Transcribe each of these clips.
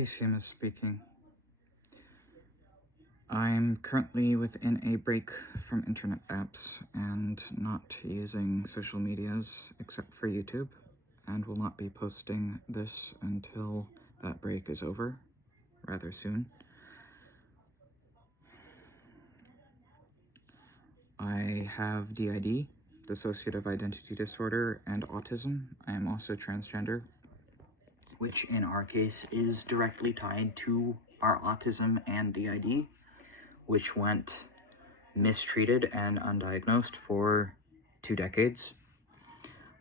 Seamus speaking. I'm currently within a break from internet apps and not using social medias except for YouTube, and will not be posting this until that break is over, rather soon. I have DID, dissociative identity disorder, and autism. I am also transgender, which in our case is directly tied to our autism and DID, which went mistreated and undiagnosed for 2 decades.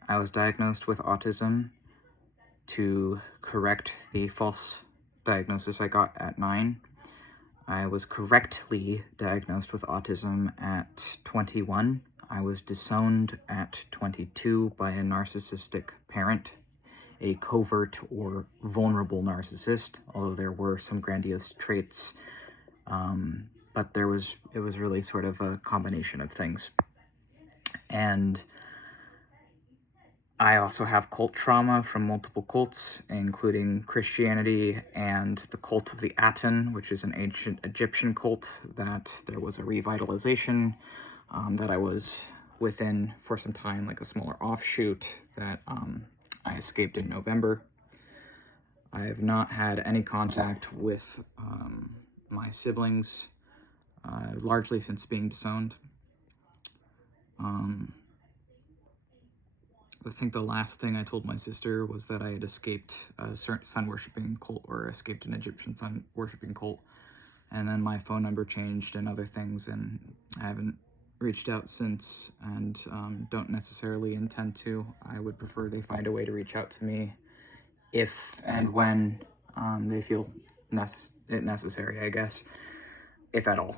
I was diagnosed with autism to correct the false diagnosis I got at 9. I was correctly diagnosed with autism at 21. I was disowned at 22 by a narcissistic parent, a covert or vulnerable narcissist, although there were some grandiose traits, but it was really sort of a combination of things. And I also have cult trauma from multiple cults, including Christianity and the cult of the Aten, which is an ancient Egyptian cult that there was a revitalization that I was within for some time, like a smaller offshoot that I escaped in November. I have not had any contact with my siblings, largely since being disowned. I think the last thing I told my sister was that I had escaped a sun-worshipping cult, or escaped an Egyptian sun-worshipping cult, and then my phone number changed and other things, and I haven't reached out since, and don't necessarily intend to. I would prefer they find a way to reach out to me if and when they feel it necessary, I guess, if at all.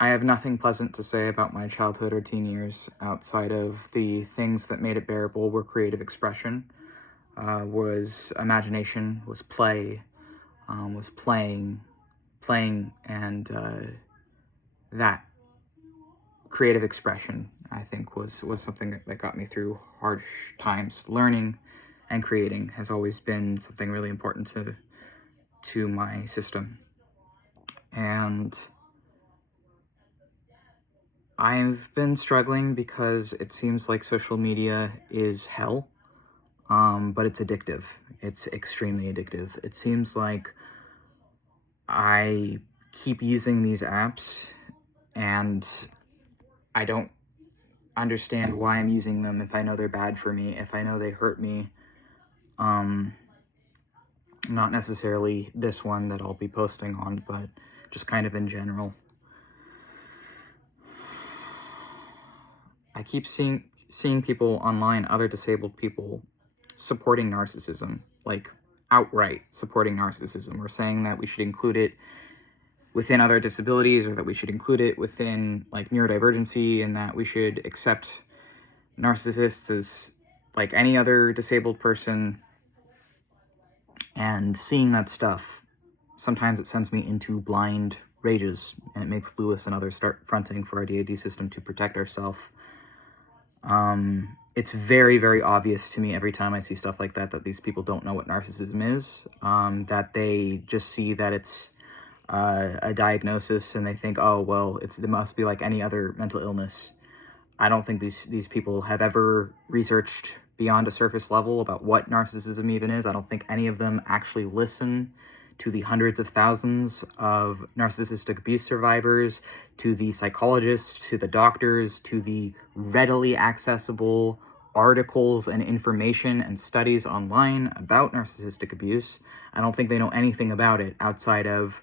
I have nothing pleasant to say about my childhood or teen years outside of the things that made it bearable were creative expression, was imagination, was play, was playing, and that creative expression, I think, was something that got me through harsh times. Learning and creating has always been something really important to my system. And I've been struggling because it seems like social media is hell, but it's addictive. It's extremely addictive. It seems like I keep using these apps and I don't understand why I'm using them if I know they're bad for me, if I know they hurt me. Not necessarily this one that I'll be posting on, but just kind of in general. I keep seeing people online, other disabled people, supporting narcissism, like outright supporting narcissism, or saying that we should include it within other disabilities, or that we should include it within like neurodivergency, and that we should accept narcissists as like any other disabled person. And seeing that stuff, sometimes it sends me into blind rages, and it makes Lewis and others start fronting for our DAD system to protect ourselves. It's very, very obvious to me every time I see stuff like that these people don't know what narcissism is, that they just see that it's a diagnosis and they think, oh, well, it must be like any other mental illness. I don't think these people have ever researched beyond a surface level about what narcissism even is. I don't think any of them actually listen to the hundreds of thousands of narcissistic abuse survivors, to the psychologists, to the doctors, to the readily accessible articles and information and studies online about narcissistic abuse. I don't think they know anything about it outside of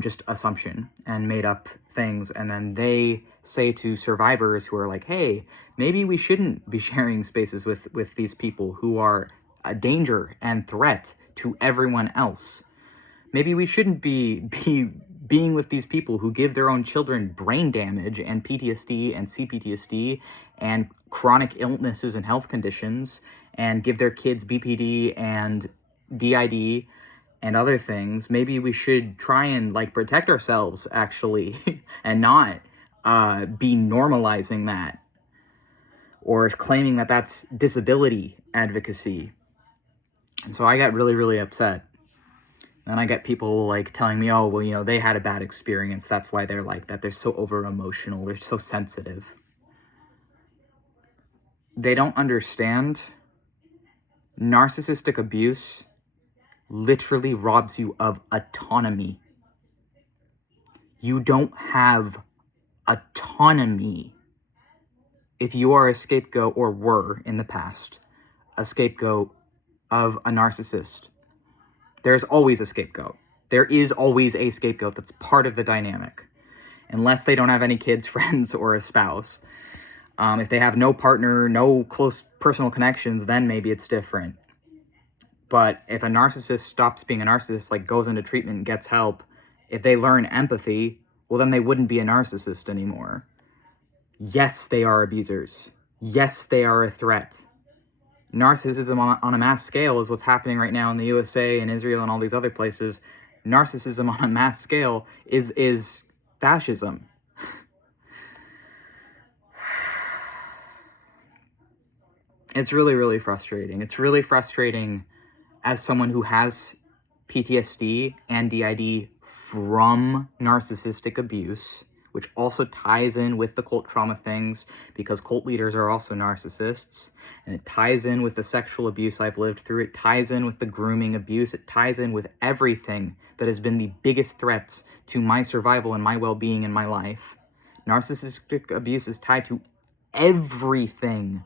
just assumption and made up things. And then they say to survivors who are like, hey, maybe we shouldn't be sharing spaces with these people who are a danger and threat to everyone else. Maybe we shouldn't be being with these people who give their own children brain damage and PTSD and CPTSD and chronic illnesses and health conditions, and give their kids BPD and DID and other things. Maybe we should try and like protect ourselves, actually, and not be normalizing that or claiming that that's disability advocacy. And so I get really, really upset. And I get people like telling me, oh, well, you know, they had a bad experience. That's why they're like that. They're so over emotional. They're so sensitive. They don't understand. Narcissistic abuse literally robs you of autonomy. You don't have autonomy if you are a scapegoat, or were in the past a scapegoat of a narcissist. There's always a scapegoat. There is always a scapegoat. That's part of the dynamic. Unless they don't have any kids, friends, or a spouse. If they have no partner, no close personal connections, then maybe it's different. But if a narcissist stops being a narcissist, like goes into treatment and gets help, if they learn empathy, well, then they wouldn't be a narcissist anymore. Yes, they are abusers. Yes, they are a threat. Narcissism on a mass scale is what's happening right now in the USA and Israel and all these other places. Narcissism on a mass scale is fascism. It's really, really frustrating. It's really frustrating as someone who has PTSD and DID from narcissistic abuse, which also ties in with the cult trauma things, because cult leaders are also narcissists, and it ties in with the sexual abuse I've lived through. It ties in with the grooming abuse. It ties in with everything that has been the biggest threats to my survival and my well-being in my life. Narcissistic abuse is tied to everything.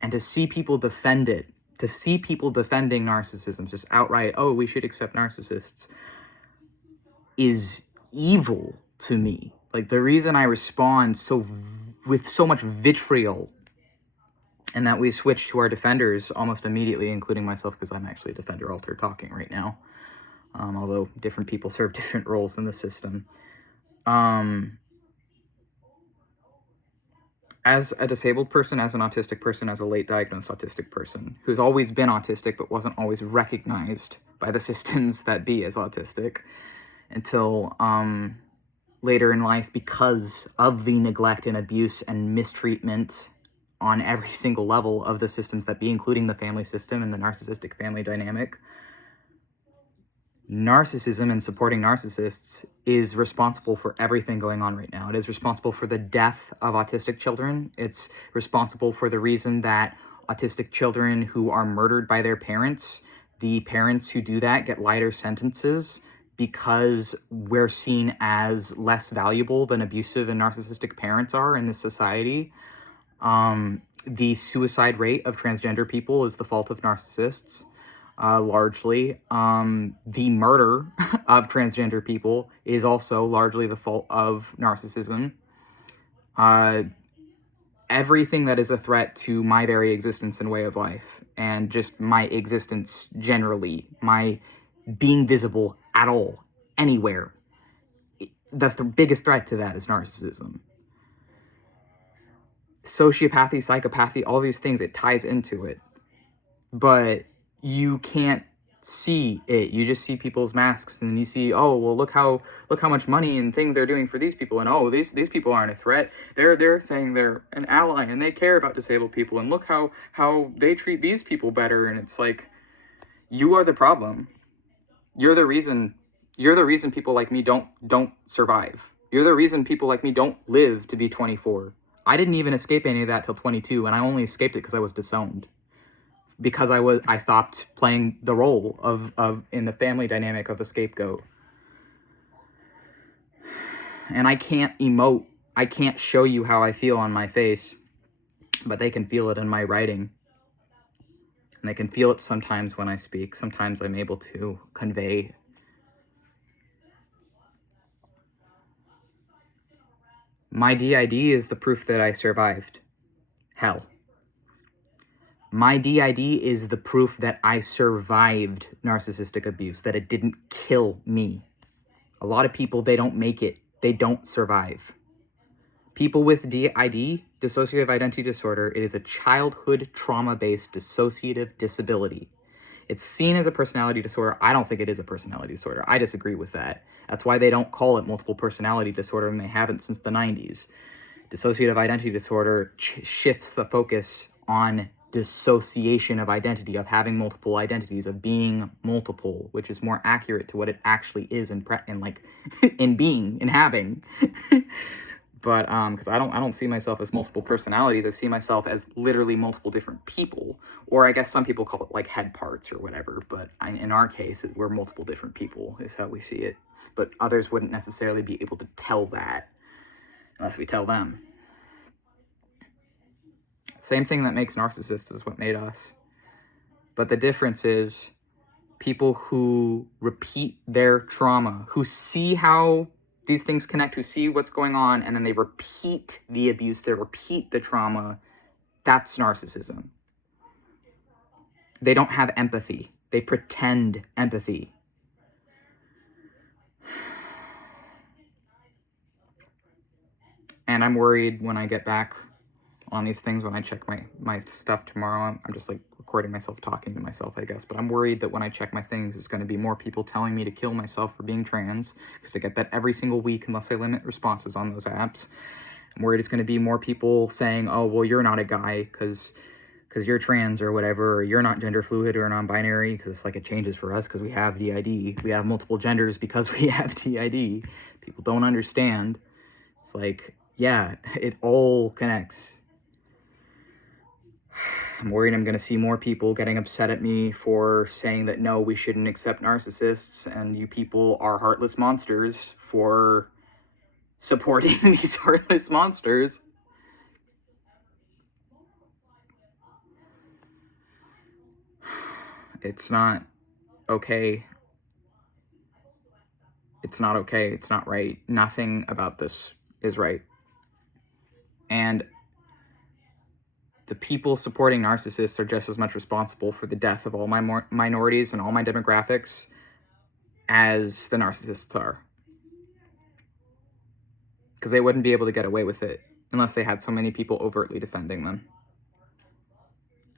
And to see people defend it, to see people defending narcissism, just outright, oh, we should accept narcissists, is evil to me. Like, the reason I respond with so much vitriol, and that we switch to our defenders almost immediately, including myself, because I'm actually a defender alter talking right now, although different people serve different roles in the system. As a disabled person, as an autistic person, as a late diagnosed autistic person, who's always been autistic but wasn't always recognized by the systems that be as autistic until later in life, because of the neglect and abuse and mistreatment on every single level of the systems that be, including the family system and the narcissistic family dynamic. Narcissism and supporting narcissists is responsible for everything going on right now. It is responsible for the death of autistic children. It's responsible for the reason that autistic children who are murdered by their parents, the parents who do that get lighter sentences because we're seen as less valuable than abusive and narcissistic parents are in this society. The suicide rate of transgender people is the fault of narcissists. Largely. The murder of transgender people is also largely the fault of narcissism. Everything that is a threat to my very existence and way of life, and just my existence generally, my being visible at all, anywhere, the biggest threat to that is narcissism. Sociopathy, psychopathy, all these things, it ties into it. But you can't see it. You just see people's masks, and you see, oh, well, look how much money and things they're doing for these people, and oh, these people aren't a threat. They're saying they're an ally and they care about disabled people, and look how they treat these people better. And it's like, you are the problem. You're the reason people like me don't survive. You're the reason people like me don't live to be 24. I didn't even escape any of that till 22, and I only escaped it because I was disowned. Because I stopped playing the role of in the family dynamic of the scapegoat. And I can't emote. I can't show you how I feel on my face, but they can feel it in my writing. And they can feel it sometimes when I speak. Sometimes I'm able to convey. My DID is the proof that I survived hell. My DID is the proof that I survived narcissistic abuse, that it didn't kill me. A lot of people, they don't make it. They don't survive. People with DID, dissociative identity disorder, it is a childhood trauma-based dissociative disability. It's seen as a personality disorder. I don't think it is a personality disorder. I disagree with that. That's why they don't call it multiple personality disorder, and they haven't since the 90s. Dissociative identity disorder shifts the focus on dissociation of identity, of having multiple identities, of being multiple, which is more accurate to what it actually is in like in being, in having. But because I don't see myself as multiple personalities. I see myself as literally multiple different people, or I guess some people call it like head parts or whatever. But in our case, we're multiple different people is how we see it. But others wouldn't necessarily be able to tell that unless we tell them. Same thing that makes narcissists is what made us. But the difference is people who repeat their trauma, who see how these things connect, who see what's going on, and then they repeat the abuse, they repeat the trauma. That's narcissism. They don't have empathy. They pretend empathy. And I'm worried when I get back on these things, when I check my stuff tomorrow. I'm just like recording myself talking to myself, I guess. But I'm worried that when I check my things, it's going to be more people telling me to kill myself for being trans, because I get that every single week unless I limit responses on those apps. I'm worried it's going to be more people saying, oh, well, you're not a guy because you're trans or whatever, or you're not gender fluid or non-binary, because it's like it changes for us because we have DID. We have multiple genders because we have DID. People don't understand. It's like, yeah, it all connects. I'm worried I'm going to see more people getting upset at me for saying that, no, we shouldn't accept narcissists, and you people are heartless monsters for supporting these heartless monsters. It's not okay. It's not okay. It's not right. Nothing about this is right. And the people supporting narcissists are just as much responsible for the death of all my minorities and all my demographics as the narcissists are. Because they wouldn't be able to get away with it unless they had so many people overtly defending them.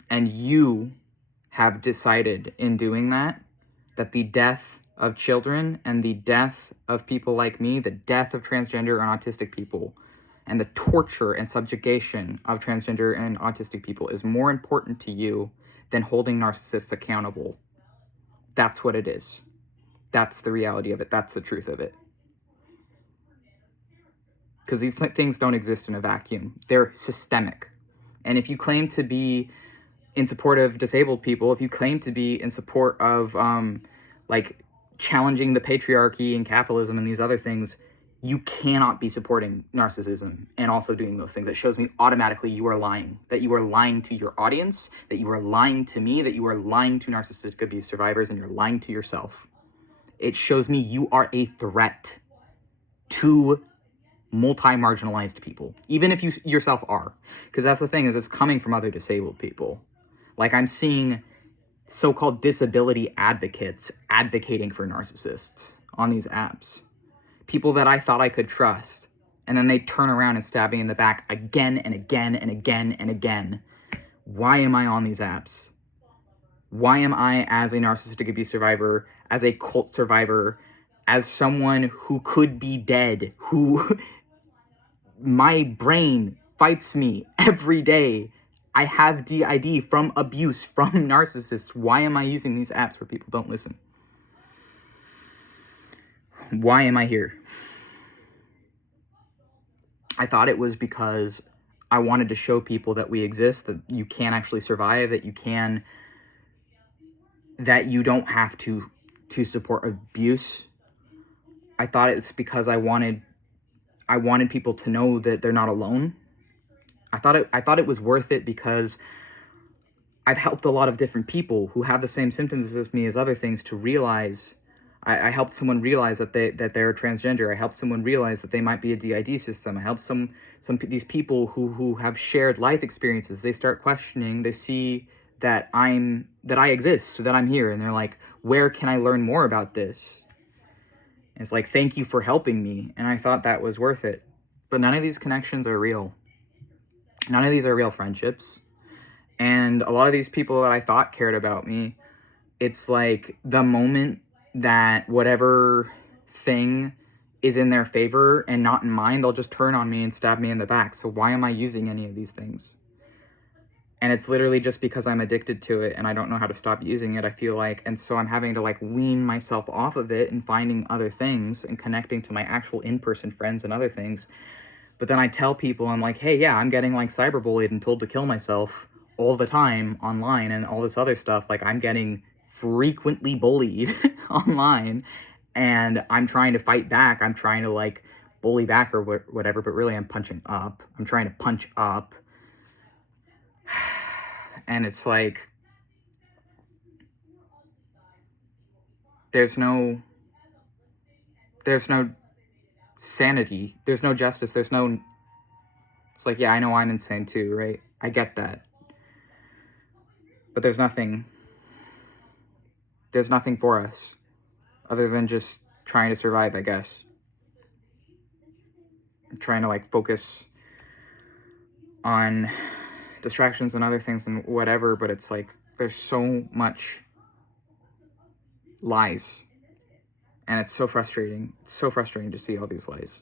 And you have decided in doing that the death of children and the death of people like me, the death of transgender and autistic people, and the torture and subjugation of transgender and autistic people is more important to you than holding narcissists accountable. That's what it is. That's the reality of it. That's the truth of it. Because these things don't exist in a vacuum. They're systemic. And if you claim to be in support of disabled people, if you claim to be in support of like challenging the patriarchy and capitalism and these other things, you cannot be supporting narcissism and also doing those things. That shows me automatically you are lying. That you are lying to your audience, that you are lying to me, that you are lying to narcissistic abuse survivors, and you're lying to yourself. It shows me you are a threat to multi-marginalized people, even if you yourself are. Because that's the thing, is it's coming from other disabled people. Like, I'm seeing so-called disability advocates advocating for narcissists on these apps. People that I thought I could trust. And then they turn around and stab me in the back again and again and again and again. Why am I on these apps? Why am I, as a narcissistic abuse survivor, as a cult survivor, as someone who could be dead, who my brain fights me every day? I have DID from abuse, from narcissists. Why am I using these apps where people don't listen? Why am I here? I thought it was because I wanted to show people that we exist, that you can actually survive, that you don't have to support abuse. I thought it's because I wanted people to know that they're not alone. I thought it was worth it because I've helped a lot of different people who have the same symptoms as me as other things to realize. I helped someone realize that they're transgender. I helped someone realize that they might be a DID system. I helped these people who have shared life experiences. They start questioning. They see that I exist, that I'm here, and they're like, where can I learn more about this? And it's like, thank you for helping me. And I thought that was worth it. But none of these connections are real. None of these are real friendships. And a lot of these people that I thought cared about me, it's like the moment that whatever thing is in their favor and not in mine, they'll just turn on me and stab me in the back. So why am I using any of these things? And it's literally just because I'm addicted to it and I don't know how to stop using it, I feel like. And so I'm having to like wean myself off of it and finding other things and connecting to my actual in-person friends and other things. But then I tell people, I'm like, hey, yeah, I'm getting like cyberbullied and told to kill myself all the time online and all this other stuff. Like, I'm getting frequently bullied online, and I'm trying to fight back. I'm trying to like bully back or whatever, but really I'm punching up. I'm trying to punch up. And it's like, there's no sanity. There's no justice. It's like, yeah, I know I'm insane too, right? I get that. But there's nothing for us other than just trying to survive, I guess. I'm trying to like focus on distractions and other things and whatever, but it's like there's so much lies. And it's so frustrating. It's so frustrating to see all these lies.